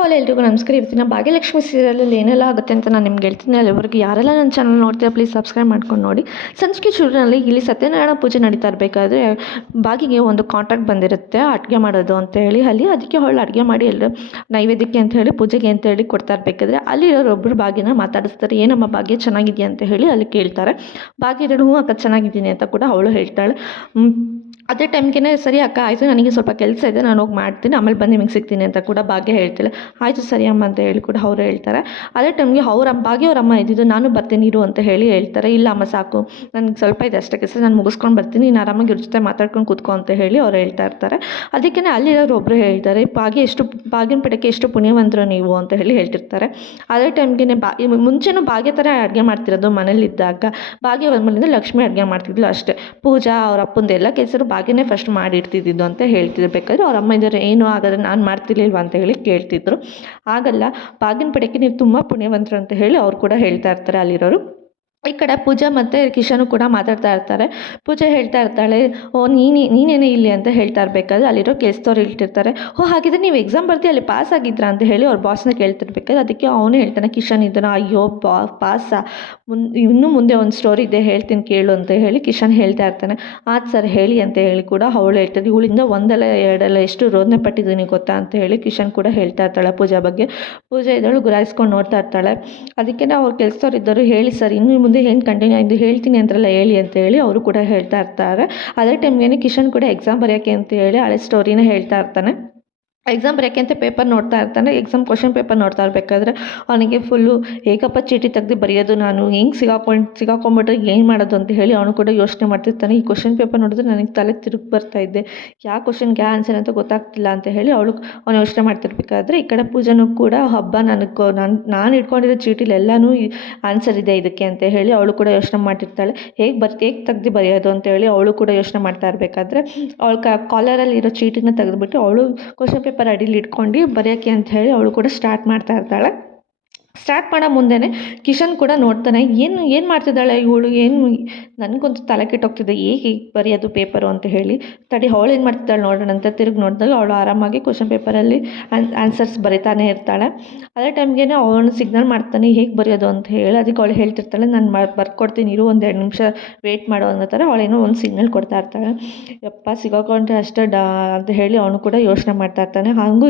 Hello ಎಲ್ರಿಗೂ ನಮಸ್ಕಾರ. ಇವತ್ತಿನ ಭಾಗ್ಯಲಕ್ಷ್ಮಿ ಸೀರಿಯಲಲ್ಲಿ ಏನೆಲ್ಲ ಆಗುತ್ತೆ ಅಂತ ನಾನು ನಿಮ್ಗೆ ಹೇಳ್ತೀನಿ. ಅಲ್ಲಿವರೆಗೂ ಯಾರೆಲ್ಲ ನನ್ನ ಚಾನಲ್ ನೋಡ್ತೀರಾ ಪ್ಲೀಸ್ ಸಬ್ಸ್ಕ್ರೈಬ್ ಮಾಡ್ಕೊಂಡು ನೋಡಿ. ಸಂಚಿಕೆ ಶುರುವಿನಲ್ಲಿ ಇಲ್ಲಿ ಸತ್ಯನಾರಾಯಣ ಪೂಜೆ ನಡೀತಾ ಇರಬೇಕಾದ್ರೆ ಬಾಗಿಗೆ ಒಂದು ಕಾಂಟ್ರಾಕ್ಟ್ ಬಂದಿರುತ್ತೆ ಅಡುಗೆ ಮಾಡೋದು ಅಂತ ಹೇಳಿ. ಅಲ್ಲಿ ಅದಕ್ಕೆ ಅವಳು ಅಡುಗೆ ಮಾಡಿ ಎಲ್ಲ ನೈವೇದ್ಯಕ್ಕೆ ಅಂತ ಹೇಳಿ ಪೂಜೆಗೆ ಅಂತ ಹೇಳಿ ಕೊಡ್ತಾ ಇರಬೇಕಾದ್ರೆ ಅಲ್ಲಿರೋರೊಬ್ಬರು ಬಾಗಿನ ಮಾತಾಡಿಸ್ತಾರೆ. ಏನಮ್ಮ ಭಾಗ್ಯ ಚೆನ್ನಾಗಿದೆಯಾ ಅಂತ ಹೇಳಿ ಅಲ್ಲಿ ಕೇಳ್ತಾರೆ. ಭಾಗ್ಯ ಹ್ಞೂ ಅಕ್ಕ ಚೆನ್ನಾಗಿದ್ದೀನಿ ಅಂತ ಕೂಡ ಅವಳು ಹೇಳ್ತಾಳೆ. ಅದೇ ಟೈಮ್ಗೆ ಸರಿ ಅಕ್ಕ ಆಯಿತು, ನನಗೆ ಸ್ವಲ್ಪ ಕೆಲಸ ಇದೆ, ನಾನು ಹೋಗಿ ಮಾಡ್ತೀನಿ, ಆಮೇಲೆ ಬಂದು ನಿಮಗೆ ಸಿಗ್ತೀನಿ ಅಂತ ಕೂಡ ಭಾಗ್ಯ ಹೇಳ್ತಾಳೆ. ಆಯಿತು ಸರಿ ಅಮ್ಮ ಅಂತ ಹೇಳಿ ಕೂಡ ಅವರು ಹೇಳ್ತಾರೆ. ಅದೇ ಟೈಮ್ಗೆ ಭಾಗ್ಯ ಅವರಮ್ಮ ಇದ್ದಿದ್ದು ನಾನು ಬರ್ತೀನಿ ಇರು ಅಂತ ಹೇಳಿ ಹೇಳ್ತಾರೆ. ಇಲ್ಲ ಅಮ್ಮ ಸಾಕು, ನನಗೆ ಸ್ವಲ್ಪ ಇದೆ ಅಷ್ಟೇ ಕೆಲಸ, ನಾನು ಮುಗಿಸ್ಕೊಂಡು ಬರ್ತೀನಿ, ನೀನು ಆರಾಮಾಗಿ ಇವ್ರ ಜೊತೆ ಮಾತಾಡ್ಕೊಂಡು ಕೂತ್ಕೊ ಅಂತ ಹೇಳಿ ಅವ್ರು ಹೇಳ್ತಾ ಇರ್ತಾರೆ. ಅದಕ್ಕೆ ಅಲ್ಲಿರೋರು ಒಬ್ಬರು ಹೇಳ್ತಾರೆ, ಭಾಗ್ಯನ ಪೀಠಕ್ಕೆ ಎಷ್ಟು ಪುಣ್ಯವಂತರು ನೀವು ಅಂತ ಹೇಳಿ ಹೇಳ್ತಿರ್ತಾರೆ. ಅದೇ ಟೈಮ್ಗೆ ಮುಂಚೆನೂ ಭಾಗ್ಯ ಥರ ಅಡುಗೆ ಮಾಡ್ತಿರೋದು ಮನೇಲಿದ್ದಾಗ. ಭಾಗ್ಯ ಮನೆಯಿಂದ ಲಕ್ಷ್ಮಿ ಅಡುಗೆ ಮಾಡ್ತಿದ್ಲು ಅಷ್ಟೇ. ಪೂಜಾ ಅವ್ರ ಅಪ್ಪಂದು ಎಲ್ಲ ಕೆಲಸರು ಭಾಗ್ಯನೇ ಫಸ್ಟ್ ಮಾಡಿಡ್ತಿದ್ದು ಅಂತ ಹೇಳ್ತಿರ್ಬೇಕಾದ್ರೆ ಅವ್ರ ಅಮ್ಮ ಇದ್ದಾರೆ, ಏನು ಹಾಗಾದ್ರೆ ನಾನು ಮಾಡ್ತಿರ್ಲಿಲ್ವ ಅಂತ ಹೇಳಿ ಕೇಳ್ತಿದ್ರು. ಆಗಲ್ಲ, ಭಾಗ್ಯನ ಪಡೆಗೆ ನೀವು ತುಂಬ ಪುಣ್ಯವಂತರು ಅಂತ ಹೇಳಿ ಅವ್ರು ಕೂಡ ಹೇಳ್ತಾ ಇರ್ತಾರೆ ಅಲ್ಲಿರೋರು. ಈ ಕಡೆ ಪೂಜಾ ಮತ್ತು ಕಿಶನು ಕೂಡ ಮಾತಾಡ್ತಾ ಇರ್ತಾರೆ. ಪೂಜಾ ಹೇಳ್ತಾ ಇರ್ತಾಳೆ, ಓ ನೀನೇನೇ ಇಲ್ಲಿ ಅಂತ ಹೇಳ್ತಾ ಇರಬೇಕಾದ್ರೆ ಅಲ್ಲಿರೋ ಕೆಲಸದವ್ರು ಹೇಳ್ತಿರ್ತಾರೆ, ಓ ಹಾಗಿದ್ರೆ ನೀವು ಎಕ್ಸಾಮ್ ಬರ್ತಿ ಅಲ್ಲಿ ಪಾಸ್ ಆಗಿದ್ರಾ ಅಂತ ಹೇಳಿ ಅವ್ರ ಬಾಸ್ನ ಕೇಳ್ತಿರ್ಬೇಕಾದ್ರೆ ಅದಕ್ಕೆ ಅವನು ಹೇಳ್ತಾನೆ, ಕಿಶನ್ ಇದ್ದಾನೆ, ಅಯ್ಯೋ ಪಾಸಾ, ಇನ್ನೂ ಮುಂದೆ ಒಂದು ಸ್ಟೋರಿ ಇದೆ ಹೇಳ್ತೀನಿ ಕೇಳು ಅಂತ ಹೇಳಿ ಕಿಶನ್ ಹೇಳ್ತಾ ಇರ್ತಾನೆ. ಸರ್ ಹೇಳಿ ಅಂತ ಹೇಳಿ ಕೂಡ ಅವಳು ಹೇಳ್ತಾರೆ. ಇವಳಿಂದ ಒಂದಲ್ಲ ಎರಡಲ್ಲ ಎಷ್ಟು ರೋದನೆ ಪಟ್ಟಿದ್ದೀನಿ ಗೊತ್ತಾ ಅಂತ ಹೇಳಿ ಕಿಶನ್ ಕೂಡ ಹೇಳ್ತಾ ಇರ್ತಾಳೆ ಪೂಜಾ ಬಗ್ಗೆ. ಪೂಜಾ ಇದ್ದಳು ಗುರಾಯಿಸ್ಕೊಂಡು ನೋಡ್ತಾ ಇರ್ತಾಳೆ. ಅದಕ್ಕೆ ಅವ್ರ ಕೆಲಸದವ್ರು ಇದ್ದರು, ಹೇಳಿ ಸರ್ ಇನ್ನು ಮುಂದೆ ಏನು ಕಂಟಿನ್ಯೂ ಆಯಿತು ಹೇಳ್ತೀನಿ ಅಂತಾರಲ್ಲ ಹೇಳಿ ಅಂತ ಹೇಳಿ ಅವರು ಕೂಡ ಹೇಳ್ತಾ ಇರ್ತಾರೆ. ಅದೇ ಟೈಮ್ಗೆ ಕಿಶನ್ ಕೂಡ ಎಕ್ಸಾಮ್ ಬರೆಯೋಕ್ಕೆ ಅಂತ ಹೇಳಿ ಹಳೆ ಸ್ಟೋರಿನ ಹೇಳ್ತಾ ಇರ್ತಾನೆ. ಎಕ್ಸಾಮ್ ಬರೆಯೋಕ್ಕೆ ಅಂತ ಪೇಪರ್ ನೋಡ್ತಾ ಇರ್ತಾನೆ. ಎಕ್ಸಾಮ್ ಕ್ವಶನ್ ಪೇಪರ್ ನೋಡ್ತಾ ಇರಬೇಕಾದ್ರೆ ಅವನಿಗೆ ಫುಲ್ಲು ಹೇಗಪ್ಪ ಚೀಟಿ ತೆಗೆದು ಬರೆಯೋದು, ನಾನು ಹೆಂಗೆ ಸಿಗಾಕೊಂಡ್ಬಿಟ್ರೆ ಏನು ಮಾಡೋದು ಅಂತ ಹೇಳಿ ಅವನು ಕೂಡ ಯೋಚನೆ ಮಾಡ್ತಿರ್ತಾನೆ. ಈ ಕ್ವಶನ್ ಪೇಪರ್ ನೋಡಿದ್ರೆ ನನಗೆ ತಲೆ ತಿರುಗಿ ಬರ್ತಾ ಇದ್ದೆ, ಯಾವ ಕ್ವಶನ್ಗೆ ಯಾವ ಆನ್ಸರ್ ಅಂತ ಗೊತ್ತಾಗ್ತಿಲ್ಲ ಅಂತ ಹೇಳಿ ಅವನು ಯೋಚನೆ ಮಾಡ್ತಿರ್ಬೇಕಾದ್ರೆ ಈ ಕಡೆ ಪೂಜೆನೂ ಕೂಡ ಹಬ್ಬ ನಾನು ಇಟ್ಕೊಂಡಿರೋ ಚೀಟಿಲಿ ಎಲ್ಲನೂ ಆನ್ಸರ್ ಇದೆ ಇದಕ್ಕೆ ಅಂತ ಹೇಳಿ ಅವಳು ಕೂಡ ಯೋಚನೆ ಮಾಡ್ತಿರ್ತಾಳೆ. ಹೇಗೆ ತೆಗ್ದು ಬರೆಯೋದು ಅಂತ ಹೇಳಿ ಅವಳು ಕೂಡ ಯೋಚನೆ ಮಾಡ್ತಾ ಇರಬೇಕಾದ್ರೆ ಅವಳು ಕಾಲರಲ್ಲಿ ಇರೋ ಚೀಟಿನ ತೆಗೆದುಬಿಟ್ಟು ಅವಳು ಕ್ವಶನ್ ಪೇಪರ್ ಅಡಿಲಿ ಇಟ್ಕೊಂಡು ಬರೆಯೋಕ್ಕೆ ಅಂತ ಹೇಳಿ ಅವಳು ಕೂಡ ಸ್ಟಾರ್ಟ್ ಮಾಡ್ತಾ ಇರ್ತಾಳೆ. ಸ್ಟಾರ್ಟ್ ಮಾಡೋ ಮುಂದೆನೇ ಕಿಶನ್ ಕೂಡ ನೋಡ್ತಾನೆ, ಏನು ಮಾಡ್ತಿದ್ದಾಳೆ ಇವಳು, ಏನು ನನಗಂತೂ ತಲೆ ಕೆಟ್ಟೋಗ್ತಿದೆ, ಹೇಗೆ ಬರೆಯೋದು ಪೇಪರು ಅಂತ ಹೇಳಿ. ತಡಿ ಅವಳು ಏನು ಮಾಡ್ತಿದ್ದಾಳೆ ನೋಡೋಣ ಅಂತ ತಿರುಗಿ ನೋಡಿದಾಗ ಅವಳು ಆರಾಮಾಗಿ ಕ್ವಶನ್ ಪೇಪರಲ್ಲಿ ಆನ್ಸರ್ಸ್ ಬರೀತಾನೆ ಇರ್ತಾಳೆ. ಅದೇ ಟೈಮ್ಗೆ ಅವನು ಸಿಗ್ನಲ್ ಮಾಡ್ತಾನೆ ಹೇಗೆ ಬರೆಯೋದು ಅಂತ ಹೇಳಿ. ಅದಕ್ಕೆ ಅವಳು ಹೇಳ್ತಿರ್ತಾಳೆ, ನಾನು ಬರ್ಕೊಡ್ತೀನಿ ಇರು, ಒಂದು 2 ನಿಮಿಷ ವೆಯ್ಟ್ ಮಾಡೋ ಅನ್ನೋ ಥರ ಅವಳೇನೋ ಒಂದು ಸಿಗ್ನಲ್ ಕೊಡ್ತಾ ಇರ್ತಾಳೆ. ಯಪ್ಪ ಸಿಗಾಕೊಂಡ್ರೆ ಅಷ್ಟೇ ಅಂತ ಹೇಳಿ ಅವನು ಕೂಡ ಯೋಚನೆ ಮಾಡ್ತಾ ಇರ್ತಾನೆ. ಹಾಗೂ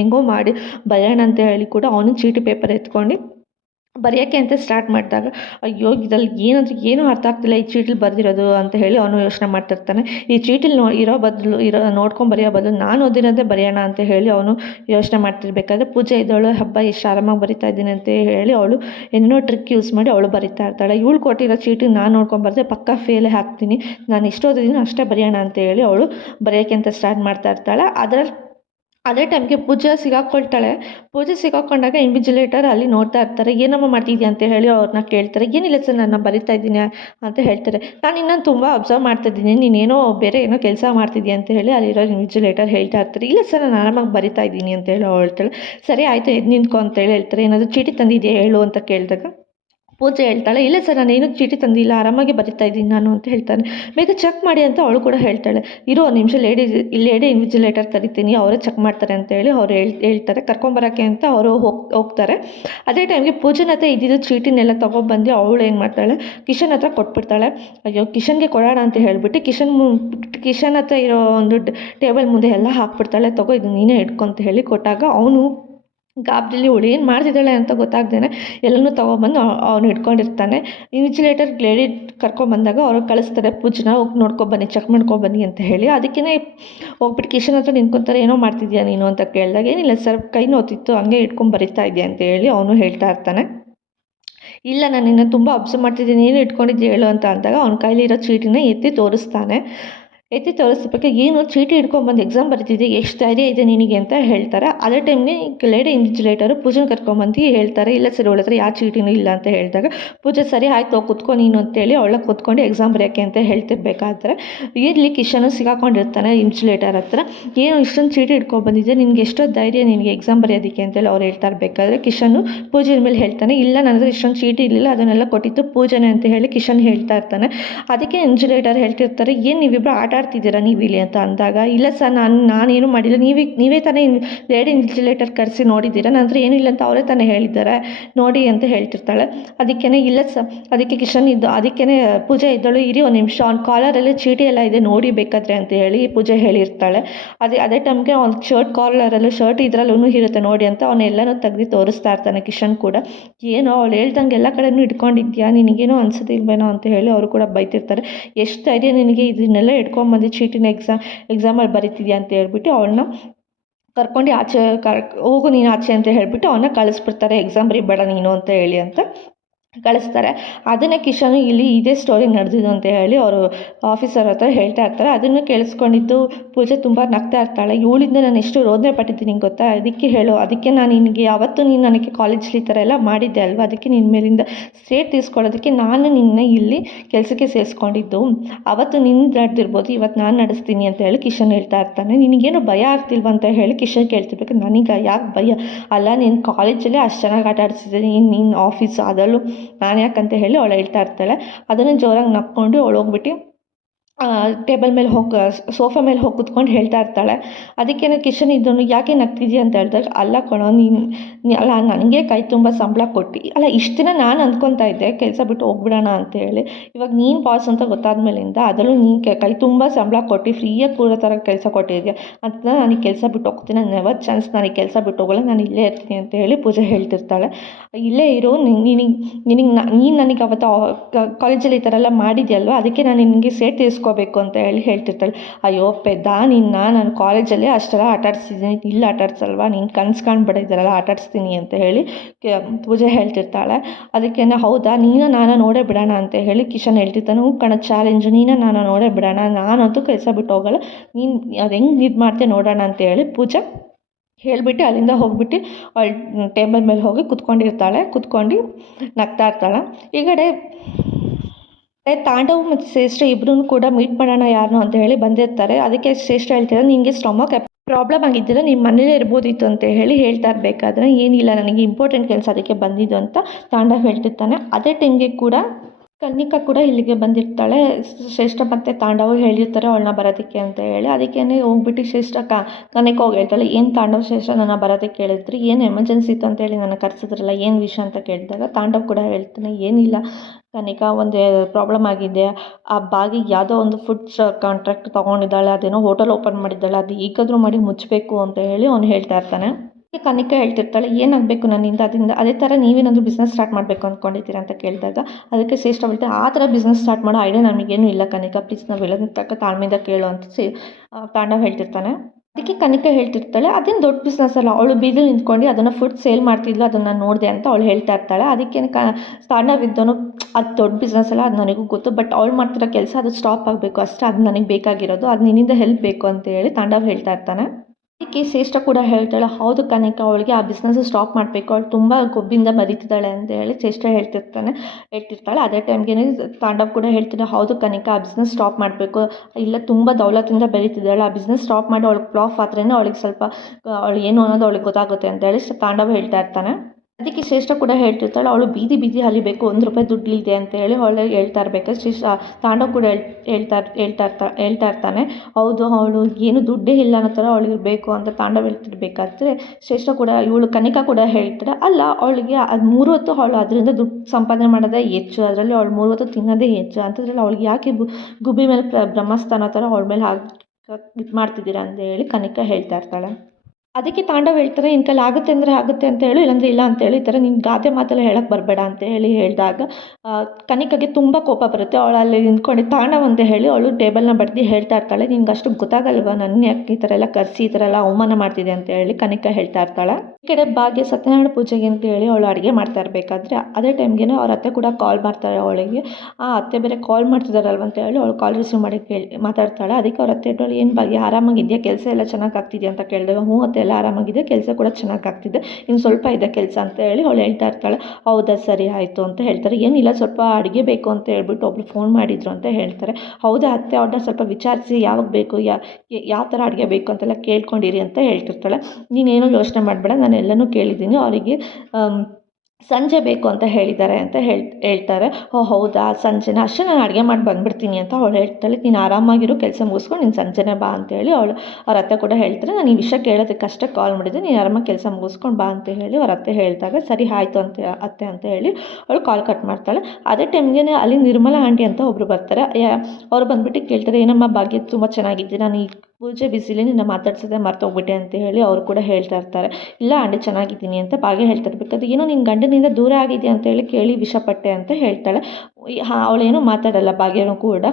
ಹೆಂಗೋ ಮಾಡಿ ಬರೆಯೋಣ ಅಂತ ಹೇಳಿ ಕೂಡ ಅವನು ಚೀಟಿ ಪೇಪರ್ ಎತ್ಕೊಂಡು ಬರೆಯೋಕ್ಕೆ ಅಂತ ಸ್ಟಾರ್ಟ್ ಮಾಡಿದಾಗ ಅಯ್ಯೋ ಇದ್ರಲ್ಲಿ ಏನೂ ಅರ್ಥ ಆಗ್ತಿಲ್ಲ ಈ ಚೀಟಿಲಿ ಬರೆದಿರೋದು ಅಂತ ಹೇಳಿ ಅವನು ಯೋಚನೆ ಮಾಡ್ತಿರ್ತಾನೆ. ಈ ಚೀಟಿಲಿ ನೋಡ್ಕೊಂಡು ಬರೆಯೋ ಬದಲು ನಾನು ಓದಿರೋದೇ ಬರೆಯೋಣ ಅಂತ ಹೇಳಿ ಅವನು ಯೋಚನೆ ಮಾಡ್ತಿರ್ಬೇಕಾದ್ರೆ ಪೂಜೆ ಇದ್ದವಳು ಹಬ್ಬ ಎಷ್ಟು ಆರಾಮಾಗಿ ಬರಿತಾ ಇದ್ದೀನಿ ಅಂತ ಹೇಳಿ ಅವಳು ಏನೋ ಟ್ರಿಕ್ ಯೂಸ್ ಮಾಡಿ ಅವಳು ಬರಿತಾ ಇರ್ತಾಳೆ. ಇವಳು ಕೊಟ್ಟಿರೋ ಚೀಟಿ ನಾನು ನೋಡ್ಕೊಂಡು ಬರೆದ್ರೆ ಪಕ್ಕ ಫೇಲೇ ಹಾಕ್ತೀನಿ, ನಾನು ಎಷ್ಟು ಓದಿದ್ದೀನಿ ಅಷ್ಟೇ ಬರೆಯೋಣ ಅಂತ ಹೇಳಿ ಅವಳು ಬರೆಯೋಕ್ಕೆ ಅಂತ ಸ್ಟಾರ್ಟ್ ಮಾಡ್ತಾ ಇರ್ತಾಳೆ. ಅದೇ ಟೈಮ್ಗೆ ಪೂಜೆ ಸಿಗಾಕ್ಕೊಳ್ತಾಳೆ. ಪೂಜೆ ಸಿಗಾಕೊಂಡಾಗ ಇನ್ವಿಜಿಲೇಟರ್ ಅಲ್ಲಿ ನೋಡ್ತಾ ಇರ್ತಾರೆ. ಏನಮ್ಮ ಮಾಡ್ತಿದ್ಯಾ ಅಂತ ಹೇಳಿ ಅವ್ರನ್ನ ಕೇಳ್ತಾರೆ. ಏನಿಲ್ಲ ಸರ್ ನಾನು ಬರಿತಾ ಇದ್ದೀನಿ ಅಂತ ಹೇಳ್ತಾರೆ. ನಾನು ಇನ್ನೊಂದು ತುಂಬ ಅಬ್ಸರ್ವ್ ಮಾಡ್ತಾಯಿದ್ದೀನಿ, ನೀನೇನೋ ಬೇರೆ ಏನೋ ಕೆಲಸ ಮಾಡ್ತಿದ್ಯಾ ಅಂತ ಹೇಳಿ ಅಲ್ಲಿರೋ ಇನ್ವಿಜಿಲೇಟರ್ ಹೇಳ್ತಾ ಇರ್ತಾರೆ. ಇಲ್ಲ ಸರ್ ನಾನು ಆರಾಮಾಗಿ ಬರಿತಾ ಇದ್ದೀನಿ ಅಂತ ಹೇಳಿ ಅವಳು ಹೇಳ್ತಾಳೆ. ಸರಿ ಆಯಿತು ಎದ್ದು ನಿಂತ್ಕೊ ಅಂತ ಹೇಳಿ ಹೇಳ್ತಾರೆ. ಏನಾದರೂ ಚೀಟಿ ತಂದಿದೆಯಾ ಹೇಳು ಅಂತ ಕೇಳಿದಾಗ ಪೂಜೆ ಹೇಳ್ತಾಳೆ, ಇಲ್ಲ ಸರ್ ನಾನು ಏನೂ ಚೀಟಿ ತಂದಿಲ್ಲ, ಆರಾಮಾಗಿ ಬರಿತಾ ಇದ್ದೀನಿ ನಾನು ಅಂತ ಹೇಳ್ತಾನೆ. ಬೇಗ ಚೆಕ್ ಮಾಡಿ ಅಂತ ಅವಳು ಕೂಡ ಹೇಳ್ತಾಳೆ. ಇರೋ ಒಂದು ನಿಮಿಷ ಲೇಡಿ ಇನ್ವಿಜಿಲೇಟರ್ ಕರಿತೀನಿ, ಅವರೇ ಚೆಕ್ ಮಾಡ್ತಾರೆ ಅಂತ ಹೇಳಿ ಅವ್ರು ಹೇಳ್ತಾರೆ. ಕರ್ಕೊಂಬರೋಕ್ಕೆ ಅಂತ ಅವರು ಹೋಗ್ತಾರೆ. ಅದೇ ಟೈಮ್ಗೆ ಪೂಜೆನ ಹತ್ರ ಇದ್ದಿದ್ದು ಚೀಟಿನೆಲ್ಲ ತೊಗೊಬಂದು ಅವಳು ಏನು ಮಾಡ್ತಾಳೆ, ಕಿಶನ್ ಹತ್ರ ಕೊಟ್ಬಿಡ್ತಾಳೆ. ಅಯ್ಯೋ ಕಿಶನ್ಗೆ ಕೊಡೋಣ ಅಂತ ಹೇಳಿಬಿಟ್ಟು ಕಿಶನ್ ಹತ್ರ ಇರೋ ಒಂದು ಟೇಬಲ್ ಮುಂದೆ ಎಲ್ಲ ಹಾಕ್ಬಿಡ್ತಾಳೆ. ತಗೋ ಇದು ನೀನೇ ಇಟ್ಕೊ ಅಂತ ಹೇಳಿ ಕೊಟ್ಟಾಗ ಅವನು ಗಾಬರಿಲಿ ಅವಳು ಏನು ಮಾಡ್ತಿದ್ದಾಳೆ ಅಂತ ಗೊತ್ತಾಗ್ದೇನೆ ಎಲ್ಲನೂ ತೊಗೊಬಂದು ಅವನು ಇಟ್ಕೊಂಡಿರ್ತಾನೆ. ಇನ್ವಿಜಿಲೇಟರ್ ಲೇಡಿ ಕರ್ಕೊಂಬಂದಾಗ ಅವ್ರು ಕಳಿಸ್ತಾರೆ, ಪೂಜನ ಹೋಗಿ ನೋಡ್ಕೊಬನ್ನಿ, ಚೆಕ್ ಮಾಡ್ಕೊಬನ್ನಿ ಅಂತ ಹೇಳಿ. ಅದಕ್ಕೇ ಹೋಗ್ಬಿಟ್ಟು ಕಿಶನ್ ಹತ್ರ ನಿಂತ್ಕೊತಾರೆ. ಏನೋ ಮಾಡ್ತಿದ್ಯಾ ನೀನು ಅಂತ ಕೇಳಿದಾಗ ಏನಿಲ್ಲ ಸರ್ ಕೈ ನೋತಿತ್ತು ಹಂಗೆ ಇಟ್ಕೊಂಡು ಬರಿತಾ ಇದೆಯಾ ಅಂತ ಹೇಳಿ ಅವನು ಹೇಳ್ತಾ ಇರ್ತಾನೆ. ಇಲ್ಲ ನಾನು ನಿನ್ನ ತುಂಬ ಅಬ್ಸರ್ವ್ ಮಾಡ್ತಿದ್ದೀನಿ, ಏನು ಇಟ್ಕೊಂಡಿದ್ದೆ ಹೇಳು ಅಂತ ಅಂದಾಗ ಅವ್ನ ಕೈಲಿರೋ ಚೀಟಿನ ಎತ್ತಿ ತೋರಿಸ್ಬೇಕು. ಏನು ಚೀಟಿ ಹಿಡ್ಕೊಂಬಂದು ಎಕ್ಸಾಮ್ ಬರೀತಿದ್ದೆ, ಎಷ್ಟು ಧೈರ್ಯ ಇದೆ ನಿನಗೆ ಅಂತ ಹೇಳ್ತಾರೆ. ಅದೇ ಟೈಮ್ಗೆ ಲೇಡಿ ಇನ್ವಿಜಿಲೇಟರು ಪೂಜೆನ ಕರ್ಕೊಂಬಂದು ಹೇಳ್ತಾರೆ, ಇಲ್ಲ ಸರಿ ಅವಳ ಹತ್ರ ಯಾವ ಚೀಟಿನೂ ಇಲ್ಲ ಅಂತ ಹೇಳಿದಾಗ ಪೂಜೆ ಸರಿ ಆಯಿತು ಕುತ್ಕೊ ನೀನು ಅಂತೇಳಿ ಅವಳ ಕೂತ್ಕೊಂಡು ಎಕ್ಸಾಮ್ ಬರೆಯೋಕ್ಕೆ ಅಂತ ಹೇಳ್ತಿರ್ಬೇಕಾದ್ರೆ ಇಲ್ಲಿ ಕಿಶನು ಸಿಗಾಕೊಂಡಿರ್ತಾನೆ ಇನ್ವಿಜಿಲೇಟರ್ ಹತ್ರ. ಏನು ಇಷ್ಟೊಂದು ಚೀಟಿ ಹಿಡ್ಕೊಂಬಂದಿದ್ದೆ, ನಿನಗೆ ಎಷ್ಟೋ ಧೈರ್ಯ ನಿನಗೆ ಎಕ್ಸಾಮ್ ಬರೆಯೋದಕ್ಕೆ ಅಂತೇಳಿ ಅವ್ರು ಹೇಳ್ತಾ ಇರಬೇಕಾದ್ರೆ ಕಿಶನು ಪೂಜೆ ಮೇಲೆ ಹೇಳ್ತಾನೆ, ಇಲ್ಲ ನನ್ನ ಹತ್ರ ಇಷ್ಟೊಂದು ಚೀಟಿ ಇರಲಿಲ್ಲ, ಅದನ್ನೆಲ್ಲ ಕೊಟ್ಟಿತ್ತು ಪೂಜೆನೆ ಅಂತ ಹೇಳಿ ಕಿಶನ್ ಹೇಳ್ತಾ ಇರ್ತಾನೆ. ಅದಕ್ಕೆ ಇನ್ವಿಜಿಲೇಟರ್ ಹೇಳ್ತಿರ್ತಾರೆ, ಏನು ನೀವಿಬ್ಬರು ಆಟ ಆಟಾಡ್ತಿದ್ದೀರಾ ನೀವು ಇಲ್ಲಿ ಅಂತ ಅಂದಾಗ, ಇಲ್ಲ ಸರ್ ನಾನೇನು ಮಾಡಿಲ್ಲ, ನೀವೇ ತಾನೇ ಲೇಡಿ ಇನ್ವಿಜಿಲೇಟರ್ ಕರೆಸಿ ನೋಡಿದ್ದೀರಾ, ನನ್ನ ಹತ್ರ ಏನೂ ಇಲ್ಲ ಅಂತ ಅವರೇ ತಾನೇ ಹೇಳಿದ್ದಾರೆ ನೋಡಿ ಅಂತ ಹೇಳ್ತಿರ್ತಾಳೆ. ಅದಕ್ಕೇ ಇಲ್ಲ ಅದಕ್ಕೆ ಕಿಶನ್ ಅದಕ್ಕೇ ಪೂಜೆ ಇದ್ದಳು, ಇರಿ ಒಂದು ನಿಮಿಷ, ಅವ್ನ ಕಾಲರಲ್ಲಿ ಚೀಟಿ ಎಲ್ಲ ಇದೆ ನೋಡಿ ಬೇಕಾದರೆ ಅಂತ ಹೇಳಿ ಪೂಜೆ ಹೇಳಿರ್ತಾಳೆ. ಅದೇ ಟೈಮ್ಗೆ ಅವ್ನ ಕಾಲರಲ್ಲೂ ಶರ್ಟ್ ಇದರಲ್ಲೂ ಇರುತ್ತೆ ನೋಡಿ ಅಂತ ಅವನ್ನೆಲ್ಲನೂ ತೆಗ್ದು ತೋರಿಸ್ತಾ ಇರ್ತಾನೆ ಕಿಶನ್ ಕೂಡ. ಏನೋ ಅವಳು ಹೇಳ್ದಂಗೆ ಎಲ್ಲ ಕಡೆನೂ ಇಟ್ಕೊಂಡಿದ್ಯಾ, ನಿನಗೇನೋ ಅನ್ಸೋದಿಲ್ವೇನೋ ಅಂತ ಹೇಳಿ ಅವರು ಕೂಡ ಬೈತಿರ್ತಾರೆ. ಎಷ್ಟು ಧೈರ್ಯ ನಿನಗೆ ಇದನ್ನೆಲ್ಲ ಇಟ್ಕೊಂಡ್ಬಂದು ಚೀಟಿನ ಎಕ್ಸಾಮಲ್ಲಿ ಬರೀತಿದ್ಯಾ ಅಂತ ಹೇಳ್ಬಿಟ್ಟು ಅವಳನ್ನ ಕರ್ಕೊಂಡು ಆಚೆ ಹೋಗು ನೀನು ಆಚೆ ಅಂತ ಹೇಳಿಬಿಟ್ಟು ಅವನ್ನ ಕಳಿಸ್ಬಿಡ್ತಾರೆ, ಎಕ್ಸಾಮ್ ಬರೀಬೇಡ ನೀನು ಅಂತ ಹೇಳಿ ಅಂತ ಕಳಿಸ್ತಾರೆ. ಅದನ್ನೇ ಕಿಶನ್ ಇಲ್ಲಿ ಇದೇ ಸ್ಟೋರಿ ನಡೆದಿದ್ದು ಅಂತ ಹೇಳಿ ಅವರು ಆಫೀಸರ್ ಹತ್ರ ಹೇಳ್ತಾ ಇರ್ತಾರೆ. ಅದನ್ನು ಕೇಳಿಸ್ಕೊಂಡಿದ್ದು ಪೂಜೆ ತುಂಬ ನಗ್ತಾ ಇರ್ತಾಳೆ. ಇವಳಿಂದ ನಾನು ಎಷ್ಟು ರೋದನೆ ಪಟ್ಟಿದ್ದೀನಿ ಗೊತ್ತಾ, ಅದಕ್ಕೆ ಹೇಳು, ಅದಕ್ಕೆ ನಾನು ನಿನಗೆ ಅವತ್ತು ನೀನು ನನಗೆ ಕಾಲೇಜಲ್ಲಿ ಈ ಥರ ಎಲ್ಲ ಮಾಡಿದ್ದೆ ಅಲ್ವಾ, ಅದಕ್ಕೆ ನಿನ್ನ ಮೇಲಿಂದ ಸ್ಟೇಟ್ ತೀರಿಸ್ಕೊಳ್ಳೋದಕ್ಕೆ ನಾನು ನಿನ್ನ ಇಲ್ಲಿ ಕೆಲಸಕ್ಕೆ ಸೇರಿಸ್ಕೊಂಡಿದ್ದು. ಅವತ್ತು ನಿನ್ನ ನಡೆದಿರ್ಬೋದು, ಇವತ್ತು ನಾನು ನಡೆಸ್ತೀನಿ ಅಂತ ಹೇಳಿ ಕಿಶನ್ ಹೇಳ್ತಾ ಇರ್ತಾನೆ. ನಿನಗೇನು ಭಯ ಆಗ್ತಿಲ್ವ ಅಂತ ಹೇಳಿ ಕಿಶನ್ ಕೇಳ್ತಿರ್ಬೇಕು. ನನಗೆ ಯಾಕೆ ಭಯ, ಅಲ್ಲ ನೀನು ಕಾಲೇಜಲ್ಲೇ ಅಷ್ಟು ಚೆನ್ನಾಗಿ ಆಟ ಆಡಿಸಿದ್ದೀನಿ, ನಿನ್ನ ಆಫೀಸ್ ಅದರಲ್ಲೂ ನಾನು ಯಾಕಂತ ಹೇಳಿ ಅವಳು ಹೇಳ್ತಾ ಇರ್ತಾಳೆ. ಅದನ್ನು ಜೋರಾಗಿ ನಕ್ಕೊಂಡು ಅವಳು ಹೋಗ್ಬಿಟ್ಟು ಟೇಬಲ್ ಮೇಲೆ ಸೋಫಾ ಮೇಲೆ ಹೋಗಿ ಕುತ್ಕೊಂಡು ಹೇಳ್ತಾ ಇರ್ತಾಳೆ. ಅದಕ್ಕೇನೆ ಕಿಶನ್ ಇದನ್ನು ಯಾಕೆ ನಗ್ತಿದ್ಯಾ ಅಂತ ಹೇಳಿದಾಗ, ಅಲ್ಲ ಕಣೋ ಅಲ್ಲ ನನಗೆ ಕೈ ತುಂಬ ಸಂಬಳ ಕೊಟ್ಟು, ಅಲ್ಲ ಇಷ್ಟು ದಿನ ನಾನು ಅಂದ್ಕೊತಾ ಇದ್ದೆ ಕೆಲಸ ಬಿಟ್ಟು ಹೋಗ್ಬಿಡೋಣ ಅಂತ ಹೇಳಿ, ಇವಾಗ ನೀನು ಬಾಸ್ ಅಂತ ಗೊತ್ತಾದ ಮೇಲಿಂದ ಅದರಲ್ಲೂ ನೀನು ಕೈ ತುಂಬ ಸಂಬಳ ಕೊಟ್ಟು ಫ್ರೀಯಾಗಿ ಕೂರೋ ಥರ ಕೆಲಸ ಕೊಟ್ಟಿದ್ಯಾ ಅಂತ ನನಗೆ ಕೆಲಸ ಬಿಟ್ಟು ಹೋಗ್ತೀನಿ, ನೆವರ್ ಚಾನ್ಸ್ ನನಗೆ ಕೆಲಸ ಬಿಟ್ಟು ಹೋಗಲ್ಲ, ನಾನು ಇಲ್ಲೇ ಇರ್ತೀನಿ ಅಂತ ಹೇಳಿ ಪೂಜೆ ಹೇಳ್ತಿರ್ತಾಳೆ. ಇಲ್ಲೇ ಇರು, ನೀನು ನನಗೆ ಅವತ್ತು ಕಾಲೇಜಲ್ಲಿ ಈ ಥರ ಎಲ್ಲ ಮಾಡಿದ್ಯಲ್ವ, ಅದಕ್ಕೆ ನಾನು ನಿನಗೆ ಸೇಟ್ ತೀರಿಸ್ಕೋಬೇಕು ಅಂತ ಹೇಳಿ ಹೇಳ್ತಿರ್ತಾಳೆ. ಅಯ್ಯೋ ಪೆದ್ದ, ನಾನು ಕಾಲೇಜಲ್ಲೇ ಅಷ್ಟೆಲ್ಲ ಆಟಾಡ್ಸಿದ್ದೀನಿ, ಇಲ್ಲ ಆಟಾಡ್ಸಲ್ವಾ, ನೀನು ಕನ್ಸು ಕಾಣ್ಬೇಡ ಇದೆಲ್ಲ ಆಟಾಡಿಸ್ತೀನಿ ಅಂತ ಹೇಳಿ ಪೂಜೆ ಹೇಳ್ತಿರ್ತಾಳೆ. ಅದಕ್ಕೆ ಹೌದಾ ನಾನು ನೋಡೇ ಬಿಡೋಣ ಅಂತ ಹೇಳಿ ಕಿಶನ್ ಹೇಳ್ತಿರ್ತಾನೆ. ಕಣ ಚಾಲೆಂಜು, ನಾನು ನೋಡೇ ಬಿಡೋಣ, ನಾನಂತೂ ಕೆಲಸ ಬಿಟ್ಟು ಹೋಗಲ್ಲ, ನೀನು ಅದು ಹೆಂಗೆ ಇದು ಮಾಡ್ತೀಯ ನೋಡೋಣ ಅಂತ ಹೇಳಿ ಪೂಜೆ ಹೇಳಿಬಿಟ್ಟು ಅಲ್ಲಿಂದ ಹೋಗ್ಬಿಟ್ಟು ಅವಳು ಟೇಬಲ್ ಮೇಲೆ ಹೋಗಿ ಕುತ್ಕೊಂಡು ನಗ್ತಾ ಇರ್ತಾಳೆ. ಈ ಕಡೆ ತಾಂಡವ್ ಮತ್ತು ಶ್ರೇಷ್ಠ ಇಬ್ಬರೂ ಕೂಡ ಮೀಟ್ ಮಾಡೋಣ ಯಾರನ್ನೋ ಅಂತ ಹೇಳಿ ಬಂದಿರ್ತಾರೆ. ಅದಕ್ಕೆ ಶ್ರೇಷ್ಠ ಹೇಳ್ತಾರೆ, ನಿನಗೆ ಸ್ಟಮಕ್ ಪ್ರಾಬ್ಲಮ್ ಆಗಿದ್ದರೆ ನಿಮ್ಮ ಮನೇಲೇ ಇರ್ಬೋದಿತ್ತು ಅಂತ ಹೇಳಿ ಹೇಳ್ತಾ ಇರಬೇಕಾದ್ರೆ, ಏನಿಲ್ಲ ನನಗೆ ಇಂಪಾರ್ಟೆಂಟ್ ಕೆಲಸ ಅದಕ್ಕೆ ಬಂದಿದ್ದು ಅಂತ ತಾಂಡವ್ ಹೇಳ್ತಿರ್ತಾನೆ. ಅದೇ ಟೈಮ್ಗೆ ಕೂಡ ಕನ್ನಿಕಾ ಕೂಡ ಇಲ್ಲಿಗೆ ಬಂದಿರ್ತಾಳೆ. ಶ್ರೇಷ್ಠ ಮತ್ತು ತಾಂಡವ್ ಹೇಳಿರ್ತಾರೆ ಅವಳನ್ನ ಬರೋದಕ್ಕೆ ಅಂತ ಹೇಳಿ. ಅದಕ್ಕೇ ಹೋಗ್ಬಿಟ್ಟು ಶ್ರೇಷ್ಠ ಕನ್ನಿಕಾ ಹೋಗಿ ಹೇಳ್ತಾಳೆ, ಏನು ತಾಂಡವ್ ಶ್ರೇಷ್ಠ ನನ್ನ ಬರೋದಕ್ಕೆ ಹೇಳಿದ್ರಿ, ಏನು ಎಮರ್ಜೆನ್ಸಿ ಇತ್ತು ಅಂತ ಹೇಳಿ ನನ್ನ ಕರೆಸಿದ್ರಲ್ಲ, ಏನು ವಿಷಯ ಅಂತ ಕೇಳಿದಾಗ ತಾಂಡವ್ ಕೂಡ ಹೇಳ್ತಾನೆ, ಏನಿಲ್ಲ ಕನ್ನಿಕಾ, ಒಂದು ಪ್ರಾಬ್ಲಮ್ ಆಗಿದೆ, ಆ ಬಾಗಿಗೆ ಯಾವುದೋ ಒಂದು ಫುಡ್ ಕಾಂಟ್ರಾಕ್ಟ್ ತೊಗೊಂಡಿದ್ದಾಳೆ, ಅದೇನೋ ಹೋಟೆಲ್ ಓಪನ್ ಮಾಡಿದ್ದಾಳೆ, ಅದು ಈಗಾದರೂ ಮಾಡಿ ಮುಚ್ಚಬೇಕು ಅಂತ ಹೇಳಿ ಅವ್ನು ಹೇಳ್ತಾ ಇರ್ತಾನೆ. ಕನ್ನಿಕಾ ಹೇಳ್ತಿರ್ತಾಳೆ, ಏನಾಗಬೇಕು ನನ್ನಿಂದ, ಅದರಿಂದ ಅದೇ ಥರ ನೀವೇನಾದರೂ ಬಿಸ್ನೆಸ್ ಸ್ಟಾರ್ಟ್ ಮಾಡಬೇಕು ಅಂದ್ಕೊಂಡಿದ್ದೀರಾ ಅಂತ ಕೇಳಿದಾಗ ಅದಕ್ಕೆ ಶ್ರೇಷ್ಠ ಹೇಳ್ತಾರೆ, ಆ ಥರ ಬಿಸ್ನೆಸ್ ಸ್ಟಾರ್ಟ್ ಮಾಡೋ ಐಡಿಯಾ ನಮಗೇನು ಇಲ್ಲ ಕನ್ನಿಕಾ, ಪ್ಲೀಸ್ ನಾವು ಹೇಳೋದನ್ನ ತಕ್ಕ ತಾಳ್ಮೆಯಿಂದ ಕೇಳು ಅಂತ ತಾಂಡವ್ ಹೇಳ್ತಿರ್ತಾನೆ. ಅದಕ್ಕೆ ಕನ್ನಿಕಾ ಹೇಳ್ತಿರ್ತಾಳೆ, ಅದೇನು ದೊಡ್ಡ ಬಿಸ್ನೆಸ್ ಅಲ್ಲ, ಅವಳು ಬೀದಿಲಿ ನಿಂತ್ಕೊಂಡು ಅದನ್ನು ಫುಡ್ ಸೇಲ್ ಮಾಡ್ತಿದ್ಲು, ಅದನ್ನು ನಾನು ನೋಡಿದೆ ಅಂತ ಅವಳು ಹೇಳ್ತಾ ಇರ್ತಾಳೆ. ಅದಕ್ಕೆ ತಾಂಡವ್ ಇದ್ದವನು, ಅದು ದೊಡ್ಡ ಬಿಸ್ನೆಸ್ ಅಲ್ಲ, ಅದು ನನಗೂ ಗೊತ್ತು, ಬಟ್ ಅವಳು ಮಾಡ್ತಿರೋ ಕೆಲಸ ಅದು ಸ್ಟಾಪ್ ಆಗಬೇಕು ಅಷ್ಟೇ, ಅದು ನನಗೆ ಬೇಕಾಗಿರೋದು, ಅದು ನಿನ್ನಿಂದ ಹೆಲ್ಪ್ ಬೇಕು ಅಂತ ಹೇಳಿ ತಾಂಡವ್ ಹೇಳ್ತಾ ಇರ್ತಾನೆ. ಅದಕ್ಕೆ ಶ್ರೇಷ್ಠ ಕೂಡ ಹೇಳ್ತಾಳೆ, ಹೌದು ಕನ್ನಿಕಾ, ಅವಳಿಗೆ ಆ ಬಿಸ್ನೆಸ್ ಸ್ಟಾಪ್ ಮಾಡಬೇಕು, ಅವಳು ತುಂಬ ಕೊಬ್ಬಿಂದ ಮರೀತಿದ್ದಾಳೆ ಅಂತ ಹೇಳಿ ಶ್ರೇಷ್ಠ ಹೇಳ್ತಿರ್ತಾಳೆ. ಅದೇ ಟೈಮ್ಗೆ ತಾಂಡವ್ ಕೂಡ ಹೇಳ್ತಿದ್ದೆ, ಹೌದು ಕನ್ನಿಕಾ, ಆ ಬಿಸ್ನೆಸ್ ಸ್ಟಾಪ್ ಮಾಡಬೇಕು, ಇಲ್ಲ ತುಂಬ ದೌಲತ್ತಿಂದ ಬೆರೀತಿದ್ದಾಳೆ, ಆ ಬಿಸ್ನೆಸ್ ಸ್ಟಾಪ್ ಮಾಡಿ ಅವಳಿಗೆ ಫ್ಲಾಪ್ ಆದ್ರೇ ಅವಳಿಗೆ ಸ್ವಲ್ಪ ಅವಳು ಏನು ಅನ್ನೋದು ಅವಳಿಗೆ ಗೊತ್ತಾಗುತ್ತೆ ಅಂತ ಹೇಳಿ ತಾಂಡವ್ ಹೇಳ್ತಾ ಇರ್ತಾನೆ. ಅದಕ್ಕೆ ಶ್ರೇಷ್ಠ ಕೂಡ ಹೇಳ್ತಿರ್ತಾಳೆ, ಅವಳು ಬೀದಿ ಹಲಿಬೇಕು, ₹1 ದುಡ್ಡು ಇಲ್ಲದೆ ಅಂತ ಹೇಳಿ ಅವಳು ಹೇಳ್ತಾ ಇರಬೇಕಾದ್ರೆ ತಾಂಡವ್ ಕೂಡ ಹೇಳ್ತಾ ಇರ್ತಾನೆ, ಹೌದು ಅವಳು ಏನು ದುಡ್ಡೇ ಇಲ್ಲ ಅನ್ನೋ ಥರ ಅವಳಿಗೆ ಬೇಕು ಅಂತ ತಾಂಡವ್ ಹೇಳ್ತಿರ್ಬೇಕಾದ್ರೆ ಶ್ರೇಷ್ಠ ಕೂಡ ಕನ್ನಿಕಾ ಕೂಡ ಹೇಳ್ತಾರೆ, ಅಲ್ಲ ಅವಳಿಗೆ ಅದು 3 ಹೊತ್ತು ಅವಳು ಅದರಿಂದ ದುಡ್ಡು ಸಂಪಾದನೆ ಮಾಡೋದೇ ಹೆಚ್ಚು, ಅದರಲ್ಲಿ ಅವಳು 3 ಹೊತ್ತು ತಿನ್ನೋದೇ ಹೆಚ್ಚು, ಅಂಥದ್ರಲ್ಲಿ ಅವಳಿಗೆ ಯಾಕೆ ಗುಬ್ಬಿ ಮೇಲೆ ಬ್ರಹ್ಮಸ್ಥಾನ ಥರ ಅವಳ ಮೇಲೆ ಇದು ಮಾಡ್ತಿದ್ದೀರಾ ಅಂತ ಹೇಳಿ ಕನ್ನಿಕಾ ಹೇಳ್ತಾ ಇರ್ತಾಳೆ. ಅದಕ್ಕೆ ತಾಂಡವ್ ಹೇಳ್ತಾರೆ, ನಿನ್ನ ಕೈಲಿ ಆಗುತ್ತೆ ಅಂದರೆ ಆಗುತ್ತೆ ಅಂತ ಹೇಳು, ಇಲ್ಲಾಂದರೆ ಇಲ್ಲ ಅಂತ ಹೇಳಿ ಈ ಥರ ನೀನು ಗಾದೆ ಮಾತೆಲ್ಲ ಹೇಳಕ್ಕೆ ಬರಬೇಡ ಅಂತ ಹೇಳಿ ಹೇಳಿದಾಗ ಕನ್ನಿಕಾಗೆ ತುಂಬ ಕೋಪ ಬರುತ್ತೆ. ಅವಳು ಅಲ್ಲಿ ನಿಂತ್ಕೊಂಡು ತಾಂಡವ್ ಅಂತ ಹೇಳಿ ಅವಳು ಟೇಬಲ್ನ ಬಡ್ದು ಹೇಳ್ತಾ ಇರ್ತಾಳೆ, ನಿನ್ಗೆ ಅಷ್ಟು ಗೊತ್ತಾಗಲ್ವ ನನ್ನ ಯಾಕೆ ಈ ಥರ ಎಲ್ಲ ಕರೆಸಿ ಈ ಥರ ಎಲ್ಲ ಅವಮಾನ ಮಾಡ್ತಿದೆ ಅಂತ ಹೇಳಿ ಕನ್ನಿಕಾ ಹೇಳ್ತಾ ಇರ್ತಾಳೆ. ಈ ಕಡೆ ಭಾಗ್ಯ ಸತ್ಯನಾರಾಯಣ ಪೂಜೆಗೆ ಅಂತ ಹೇಳಿ ಅವಳು ಅಡುಗೆ ಮಾಡ್ತಾ ಇರಬೇಕಾದ್ರೆ ಅದೇ ಟೈಮ್ಗೆ ಅವ್ರ ಅತ್ತೆ ಕೂಡ ಕಾಲ್ ಮಾಡ್ತಾರೆ ಅವಳಿಗೆ. ಆ ಅತ್ತೆ ಬೇರೆ ಕಾಲ್ ಮಾಡ್ತಿದ್ದಾರಲ್ವ ಅಂತ ಹೇಳಿ ಅವಳು ಕಾಲ್ ರಿಸೀವ್ ಮಾಡಿ ಮಾತಾಡ್ತಾಳೆ. ಅದಕ್ಕೆ ಅವ್ರ ಅತ್ತೆ ಹೇಳಿ, ಏನು ಭಾಗ್ಯ ಆರಾಮಾಗಿದೆಯಾ, ಕೆಲಸ ಎಲ್ಲ ಚೆನ್ನಾಗಿ ಆಗ್ತಿದೆಯಾ ಅಂತ ಕೇಳಿದಾಗ, ಹ್ಞೂ ಅತ್ತೆ ಎಲ್ಲ ಆರಾಮಾಗಿದೆ, ಕೆಲಸ ಕೂಡ ಚೆನ್ನಾಗಿ ಆಗ್ತಿದೆ, ಇನ್ನು ಸ್ವಲ್ಪ ಇದೆ ಕೆಲಸ ಅಂತ ಹೇಳಿ ಅವಳು ಹೇಳ್ತಾ ಇರ್ತಾಳೆ. ಹೌದಾ ಸರಿ ಆಯಿತು ಅಂತ ಹೇಳ್ತಾರೆ. ಏನಿಲ್ಲ ಸ್ವಲ್ಪ ಅಡುಗೆ ಬೇಕು ಅಂತ ಹೇಳ್ಬಿಟ್ಟು ಒಬ್ರು ಫೋನ್ ಮಾಡಿದ್ರು ಅಂತ ಹೇಳ್ತಾರೆ. ಹೌದಾ ಅತ್ತೆ, ಅವ್ರನ್ನ ಸ್ವಲ್ಪ ವಿಚಾರಿಸಿ ಯಾವಾಗ ಬೇಕು, ಯಾವ ಥರ ಅಡುಗೆ ಬೇಕು ಅಂತೆಲ್ಲ ಕೇಳ್ಕೊಂಡಿರಿ ಅಂತ ಹೇಳ್ತಿರ್ತಾಳೆ. ನೀನೇನು ಯೋಚನೆ ಮಾಡಬೇಡ, ನಾನು ಎಲ್ಲನೂ ಕೇಳಿದ್ದೀನಿ, ಅವರಿಗೆ ಸಂಜೆ ಬೇಕು ಅಂತ ಹೇಳಿದ್ದಾರೆ ಅಂತ ಹೇಳ್ತಾರೆ. ಓಹ್! ಹೌದಾ ಸಂಜೆನಾ? ಅಷ್ಟೇ ನಾನು ಅಡುಗೆ ಮಾಡಿ ಬಂದುಬಿಡ್ತೀನಿ ಅಂತ ಅವಳು ಹೇಳ್ತಾಳೆ. ನೀನು ಆರಾಮಾಗಿರು, ಕೆಲಸ ಮುಗಿಸ್ಕೊಂಡು ನೀನು ಸಂಜೆನೇ ಬಾ ಅಂತೇಳಿ ಅವ್ರ ಅತ್ತೆ ಕೂಡ ಹೇಳ್ತಾರೆ. ನಾನು ಈ ವಿಷಯ ಕೇಳೋದಕ್ಕಷ್ಟೇ ಕಾಲ್ ಮಾಡಿದ್ದೆ, ನೀನು ಆರಾಮಾಗಿ ಕೆಲಸ ಮುಗಿಸ್ಕೊಂಡು ಬಾ ಅಂತ ಹೇಳಿ ಅವ್ರ ಅತ್ತೆ ಹೇಳಿದಾಗ ಸರಿ ಆಯಿತು ಅಂತ ಅತ್ತೆ ಅಂತ ಹೇಳಿ ಅವಳು ಕಾಲ್ ಕಟ್ ಮಾಡ್ತಾಳೆ. ಅದೇ ಟೈಮ್ಗೆ ಅಲ್ಲಿ ನಿರ್ಮಲಾ ಆಂಟಿ ಅಂತ ಒಬ್ಬರು ಬರ್ತಾರೆ. ಅವ್ರು ಬಂದುಬಿಟ್ಟು ಕೇಳ್ತಾರೆ, ಏನಮ್ಮ ಭಾಗ್ಯ ತುಂಬ ಚೆನ್ನಾಗಿದ್ದೀರಾ, ನಾನು ಈ ಪೂಜೆ ಬಿಸಿಲಿ ನಿನ್ನ ಮಾತಾಡ್ಸೋದೇ ಮರ್ತೋಗ್ಬಿಟ್ಟೆ ಅಂತ ಹೇಳಿ ಅವ್ರು ಕೂಡ ಹೇಳ್ತಾ ಇರ್ತಾರೆ. ಇಲ್ಲ ಆಂಟಿ ಚೆನ್ನಾಗಿದ್ದೀನಿ ಅಂತ ಭಾಗ್ಯ ಹೇಳ್ತಾ ಇರ್ಬೇಕಾದ್ರೆ, ಏನೋ ನಿನ್ನ ಗಂಡನಿಂದ ದೂರ ಆಗಿದೆಯಾ ಅಂತೇಳಿ ಕೇಳಿ ವಿಷಪಟ್ಟೆ ಅಂತ ಹೇಳ್ತಾಳೆ. ಹಾಂ, ಅವಳೇನೂ ಮಾತಾಡಲ್ಲ ಭಾಗ್ಯನೂ ಕೂಡ.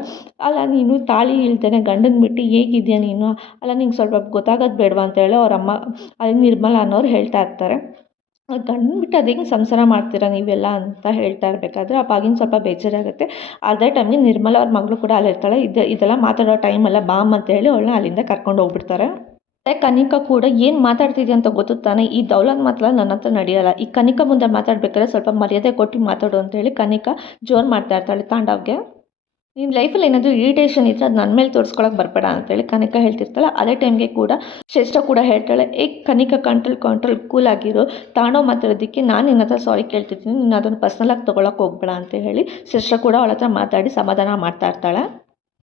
ಅಲ್ಲ ನೀನು ತಾಳಿ ಇಲ್ದೇನೆ ಗಂಡನ ಬಿಟ್ಟು ಹೇಗಿದ್ಯಾ ನೀನು, ಅಲ್ಲ ನಿಂಗೆ ಸ್ವಲ್ಪ ಗೊತ್ತಾಗೋದು ಬೇಡವಾ ಅಂತ ಹೇಳಿ ಅವರಮ್ಮ ಅಲ್ಲಿ ನಿರ್ಮಲಾ ಅನ್ನೋರು ಹೇಳ್ತಾ ಇರ್ತಾರೆ. ಗಂಡನ ಬಿಟ್ಟು ಅದು ಹೆಂಗೆ ಸಂಸಾರ ಮಾಡ್ತೀರಾ ನೀವೆಲ್ಲ ಅಂತ ಹೇಳ್ತಾ ಇರಬೇಕಾದ್ರೆ ಆ ಭಾಗ್ಯನ ಸ್ವಲ್ಪ ಬೇಜಾರಾಗುತ್ತೆ. ಅದೇ ಟೈಮ್ಗೆ ನಿರ್ಮಲಾ ಅವ್ರ ಮಗಳು ಕೂಡ ಅಲ್ಲಿರ್ತಾಳೆ. ಇದೆಲ್ಲ ಮಾತಾಡೋ ಟೈಮಲ್ಲ, ಬಾಮ್ ಅಂತ ಹೇಳಿ ಅವಳನ್ನ ಅಲ್ಲಿಂದ ಕರ್ಕೊಂಡು ಹೋಗ್ಬಿಡ್ತಾರೆ. ಮತ್ತೆ ಕನಿಕಾ ಕೂಡ ಏನು ಮಾತಾಡ್ತಿದ್ಯಾ ಅಂತ ಗೊತ್ತು ತಾನೆ, ಈ ದೌಲತ್ ಮಾತ್ರ ನನ್ನ ಹತ್ರ ನಡೆಯಲ್ಲ, ಈ ಕನಿಕಾ ಮುಂದೆ ಮಾತಾಡ್ಬೇಕಾದ್ರೆ ಸ್ವಲ್ಪ ಮರ್ಯಾದೆ ಕೊಟ್ಟು ಮಾತಾಡು ಅಂತೇಳಿ ಕನಿಕಾ ಜೋರು ಮಾಡ್ತಾ ಇರ್ತಾಳೆ ತಾಂಡವ್ಗೆ. ನಿನ್ನ ಲೈಫಲ್ಲಿ ಏನಾದರೂ ಇರಿಟೇಷನ್ ಇದ್ದರೆ ಅದು ನನ್ನ ಮೇಲೆ ತೋರಿಸ್ಕೊಳಕ್ಕೆ ಬರಬೇಡ ಅಂತೇಳಿ ಕನಿಕಾ ಹೇಳ್ತಿರ್ತಾಳೆ. ಅದೇ ಟೈಮ್ಗೆ ಕೂಡ ಶ್ರೇಷ್ಠ ಕೂಡ ಹೇಳ್ತಾಳೆ, ಕನಿಕಾ ಕಂಟ್ರೋಲ್ ಕೂಲ್ ಆಗಿರು, ತಾಂಡವ್ ಮಾತಾಡೋದಕ್ಕೆ ನಾನು ನಿನ್ನ ಹತ್ರ ಸಾರಿ ಕೇಳ್ತಿರ್ತೀನಿ, ನೀನು ಅದನ್ನು ಪರ್ಸ್ನಲಾಗಿ ತೊಗೊಳಕ್ಕೆ ಹೋಗ್ಬೇಡ ಅಂತ ಹೇಳಿ ಶ್ರೇಷ್ಠ ಕೂಡ ಅವಳ ಹತ್ರ ಮಾತಾಡಿ ಸಮಾಧಾನ ಮಾಡ್ತಾ ಇರ್ತಾಳೆ.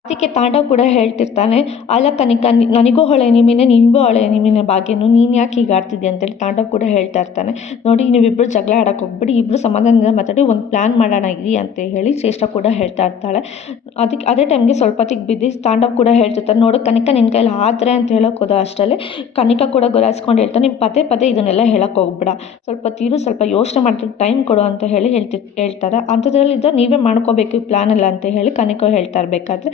ಅದಕ್ಕೆ ತಾಂಡವ್ ಕೂಡ ಹೇಳ್ತಿರ್ತಾನೆ, ಅಲ್ಲ ಕನಿಕಾ ನನಗೂ ಹೊಳೆ ನಿಮಿನೇ ನಿನಗೂ ಹೊಳೆ ನಿಮಿನೇ ಭಾಗ್ಯನು, ನೀನು ಯಾಕೆ ಹೀಗೆ ಆಡ್ತಿದ್ದೆ ಅಂತೇಳಿ ತಾಂಡವ್ ಕೂಡ ಹೇಳ್ತಾ ಇರ್ತಾನೆ. ನೋಡಿ ನೀವಿಬ್ಬರು ಜಗಳ ಆಡೋಕ್ಕೆ ಹೋಗ್ಬಿಡಿ, ಇಬ್ಬರು ಸಮಾಧಾನದಿಂದ ಮಾತಾಡಿ ಒಂದು ಪ್ಲ್ಯಾನ್ ಮಾಡೋಣ ಇರಿ ಅಂತ ಹೇಳಿ ಶ್ರೇಷ್ಠ ಕೂಡ ಹೇಳ್ತಾ ಇರ್ತಾಳೆ. ಅದೇ ಟೈಮ್ಗೆ ಸ್ವಲ್ಪ ಹೊತ್ತಿಗೆ ಬಿದ್ದು ತಾಂಡವ್ ಕೂಡ ಹೇಳ್ತಿರ್ತಾರೆ, ನೋಡು ಕನಿಕಾ ನಿನ್ನ ಕೈಲಿ ಆದರೆ ಅಂತ ಹೇಳೋಕೆ ಹೋದ ಅಷ್ಟರಲ್ಲಿ ಕನಿಕಾ ಕೂಡ ಗುರಾಯಿಸ್ಕೊಂಡು ಹೇಳ್ತಾನೆ, ನೀವು ಪದೇ ಇದನ್ನೆಲ್ಲ ಹೇಳೋಕ್ಕೆ ಹೋಗ್ಬೇಡ, ಸ್ವಲ್ಪ ತೀರು, ಸ್ವಲ್ಪ ಯೋಚನೆ ಮಾಡ್ತಿದ್ದು ಟೈಮ್ ಕೊಡು ಅಂತ ಹೇಳಿ ಹೇಳ್ತಾರೆ. ಅಂಥದ್ರಲ್ಲಿದ್ದ ನೀವೇ ಮಾಡ್ಕೋಬೇಕು ಈ ಪ್ಲ್ಯಾನ್ ಎಲ್ಲ ಅಂತ ಹೇಳಿ ಕನಿಕಾ ಹೇಳ್ತಾ ಇರಬೇಕಾದ್ರೆ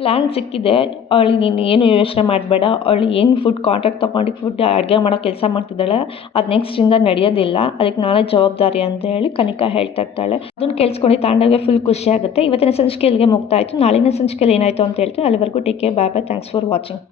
ಪ್ಲ್ಯಾನ್ ಸಿಕ್ಕಿದೆ, ಅವಳಿಗೆ ನೀನು ಏನು ಯೋಚನೆ ಮಾಡಬೇಡ, ಅವಳು ಏನು ಫುಡ್ ಕಾಂಟ್ರಾಕ್ಟ್ ತೊಗೊಂಡು ಫುಡ್ ಅಡುಗೆ ಮಾಡೋ ಕೆಲಸ ಮಾಡ್ತಿದ್ದಾಳೆ ಅದು ನೆಕ್ಸ್ಟಿಂದ ನಡೆಯೋದಿಲ್ಲ, ಅದಕ್ಕೆ ನಾನೇ ಜವಾಬ್ದಾರಿ ಅಂತ ಹೇಳಿ ಕನಿಕಾ ಹೇಳ್ತಾ ಇರ್ತಾಳೆ. ಅದನ್ನು ಕೇಳಿಸ್ಕೊಂಡು ತಾಂಡವ್ಗೆ ಫುಲ್ ಖುಷಿ ಆಗುತ್ತೆ. ಇವತ್ತಿನ ಸಂಚಿಕೆ ಇಲ್ಲಿಗೆ ಮುಗ್ತಾ ಆಯಿತು. ನಾಳಿನ ಸಂಚಿಕೆಯಲ್ಲಿ ಏನಾಯಿತು ಅಂತ ಹೇಳ್ತೀನಿ. ಅಲ್ಲಿವರೆಗೂ take care, bye bye, thanks for watching.